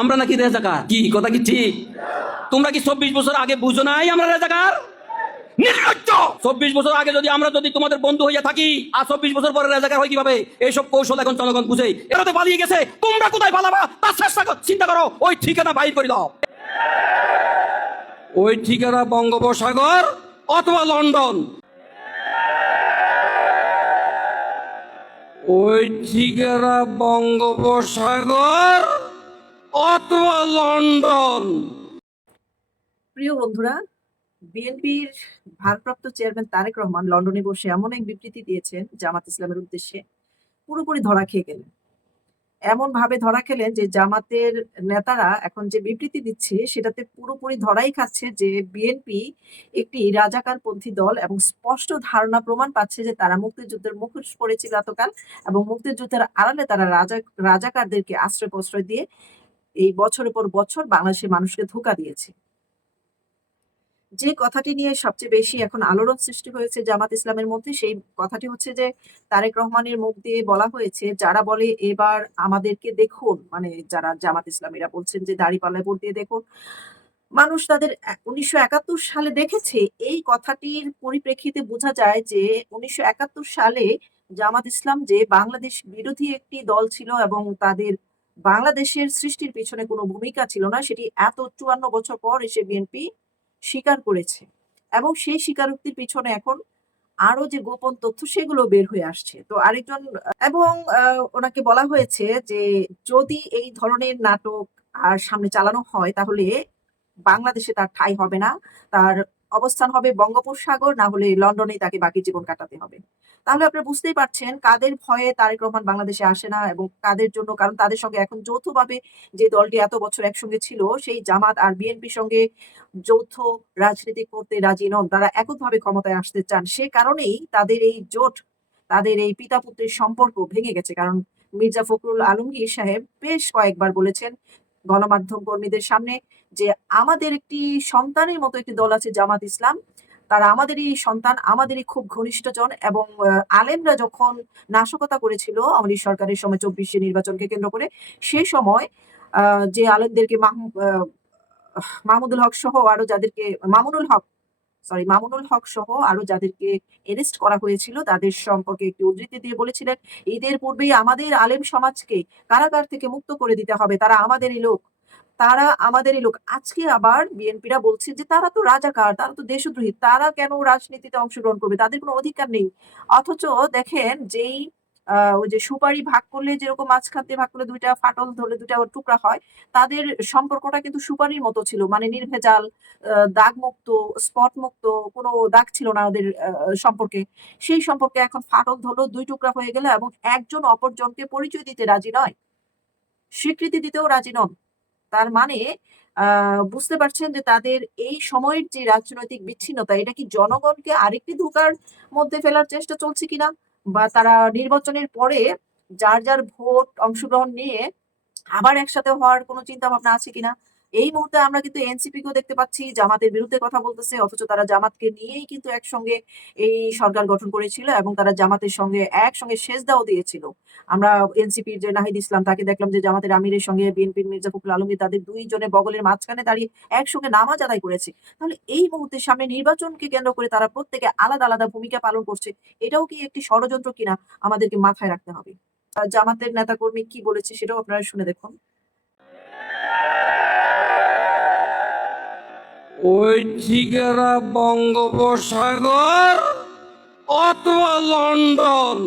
আমরা নাকি রেজাকার? কি কথা কি ঠিক? তোমরা কি 24 বছর আগে বুঝো নাই আমরা রেজাকার? নির্লজ্জ! 24 বছর আগে যদি তোমাদের বন্ধু হইয়া থাকি, আর 24 বছর পরে রেজাকার হয় কিভাবে? এইসব কৌশল এখন জনগণ বুঝে। এরা তো পালিয়ে গেছে, তোমরা কোথায় পালাবা তার চিন্তা করো। ওই ঠিকানা বাইর করে দাও। ওই ঠিকানা বঙ্গোপসাগর অথবা লন্ডন। ওই ঠিকানা বঙ্গোপসাগর অথবা লন্ডন। প্রিয় বন্ধুরা, বিএনপির ভারপ্রাপ্ত চেয়ারম্যান তারেক রহমান লন্ডনে বসে এমন এক বিবৃতি দিয়েছেন জামাত ইসলামের উদ্দেশ্যে, পুরোপুরি ধরা খেয়ে গেলেন। এমন ভাবে ধরা খেলেন যে জামাতের নেতারা এখন যে বিবৃতি দিচ্ছে সেটাতে পুরোপুরি ধরাই খাচ্ছে যে বিএনপি একটি রাজাকারপন্থী দল, এবং স্পষ্ট ধারণা প্রমাণ পাচ্ছে যে তারা মুক্তিযুদ্ধের মুখোশ পড়েছিল এতকাল, এবং মুক্তিযুদ্ধের আড়ালে তারা রাজাকারদেরকে আশ্রয় প্রশ্রয় দিয়ে এই বছরের পর বছর বাংলাদেশের মানুষকে ধোঁকা দিয়েছে। যে কথাটি নিয়ে সবচেয়ে বেশি এখন আলোড়ন সৃষ্টি হয়েছে জামাত ইসলামের মধ্যে, সেই কথাটি হচ্ছে যে তারেক রহমানের মুখ দিয়ে বলা হয়েছে, যারা বলে এবার আমাদেরকে দেখুন, মানে যারা জামাত ইসলামীরা বলছেন যে দাঁড়িপাল্লায় ভোট দিয়ে দেখুন, মানুষ তাদের 1971 সালে দেখেছে। এই কথাটির পরিপ্রেক্ষিতে বোঝা যায় যে 1971 সালে জামাত ইসলাম যে বাংলাদেশ বিরোধী একটি দল ছিল, এবং তাদের বাংলাদেশের সৃষ্টির পিছনে কোনো ভূমিকা ছিল না, সেটি এত 54 বছর পর এসে বিএনপি স্বীকার করেছে। এবং সেই স্বীকারোক্তির পিছনে এখন আরো যে গোপন তথ্য সেগুলো বের হয়ে আসছে। তো আরেকজন এবং ওনাকে বলা হয়েছে যে যদি এই ধরনের নাটক আর সামনে চালানো হয় তাহলে বাংলাদেশে তার ঠাঁই হবে না, তার অবস্থান হবে বঙ্গোপসাগর, না হলে লন্ডনেই তাকে বাকি জীবন কাটাতে হবে। তাহলে আপনারা বুঝতেই পারছেন কাদের ভয়ে তারেক রহমান বাংলাদেশে আসে না এবং কাদের জন্য। কারণ তাদের সঙ্গে এখন যৌথভাবে যে দলটি এত বছর একসঙ্গে ছিল, সেই জামাত আর বিএনপির সঙ্গে যৌথ রাজনীতি করতে রাজি নন, তারা এককভাবে ক্ষমতায় আসতে চান। সে কারণেই তাদের এই জোট, তাদের এই পিতা পুত্রের সম্পর্ক ভেঙে গেছে। কারণ মির্জা ফখরুল আলমগীর সাহেব বেশ কয়েকবার বলেছেন গণমাধ্যম কর্মীদের সামনে যে আমাদের একটি সন্তানের মতো একটি দল আছে জামাত ইসলাম, তারা আমাদেরই সন্তান, আমাদেরই খুব ঘনিষ্ঠজন। এবং আলেমরা যখন নাশকতা করেছিল আমাদের সরকারের সময় 24 নির্বাচনকে কেন্দ্র করে, সে সময় যে আলেমদেরকে মাহমুদুল হক সহ আরো যাদেরকে মামুনুল হক সহ আরো যাদেরকে এরেস্ট করা হয়েছিল, তাদের সম্পর্কে একটি উদ্ধৃতি দিয়ে বলেছিলেন, ঈদের পূর্বেই আমাদের আলেম সমাজকে কারাগার থেকে মুক্ত করে দিতে হবে, তারা আমাদেরই লোক, তারা আমাদেরই লোক। আজকে আবার বিএনপিরা বলছে যে তারা তো রাজাকার, তারা তো দেশদ্রোহী, তারা কেন রাজনীতিতে অংশগ্রহণ করবে, তাদের কোনো অধিকার নেই। অথচ দেখেন যেই ওই যে সুপারি ভাগ করলে যেরকম মাঝখান দিয়ে ভাগ করলে দুইটা ফাটল ধরলে দুইটা টুকরা হয়, তাদের সম্পর্কটা কিন্তু সুপারির মতো ছিল, মানে নির্ভেজাল, দাগ মুক্ত, স্পট মুক্ত, কোনো দাগ ছিল না ওদের সম্পর্কে। সেই সম্পর্কে এখন ফাটল ধরলো, দুই টুকরা হয়ে গেল, এবং একজন অপরজনকে পরিচয় দিতে রাজি নয়, স্বীকৃতি দিতেও রাজি নন। তার মানে বুঝতে পারছেন যে তাদের এই সময়ের যে রাজনৈতিক বিচ্ছিন্নতা, এটা কি জনগণকে আরেকটি ধোঁকার মধ্যে ফেলার চেষ্টা চলছে কিনা, বা তারা নির্বাচনের পরে যার যার ভোট অংশগ্রহণ নিয়ে আবার একসাথে হওয়ার কোনো চিন্তা ভাবনা আছে কিনা। এই মুহূর্তে আমরা কিন্তু এনসিপি কেও দেখতে পাচ্ছি জামাতের বিরুদ্ধে কথা বলতেছে, অথচ তারা জামাতকে নিয়েই কিন্তু একসঙ্গে এই সরকার গঠন করেছিল, এবং তারা জামাতের সঙ্গে একসঙ্গে সেজদাও দিয়েছিল। আমরা এনসিপির যে নাহিদ ইসলাম, তাকে দেখলাম যে জামাতের আমিরের সঙ্গে বিএনপির মির্জা ফখরুল আলমগীর, তাদের দুইজনের বগলের মাঝখানে দাঁড়িয়ে একসঙ্গে নামাজ আদায় করেছে। তাহলে এই মুহূর্তে সামনে নির্বাচনকে কেন্দ্র করে তারা প্রত্যেকে আলাদা আলাদা ভূমিকা পালন করছে। এটাও কি একটি ষড়যন্ত্র কিনা আমাদেরকে মাথায় রাখতে হবে। জামাতের নেতাকর্মী কি বলেছে সেটাও আপনারা শুনে দেখুন। ওই ঠিকানা বঙ্গোপসাগর অথবা লন্ডন।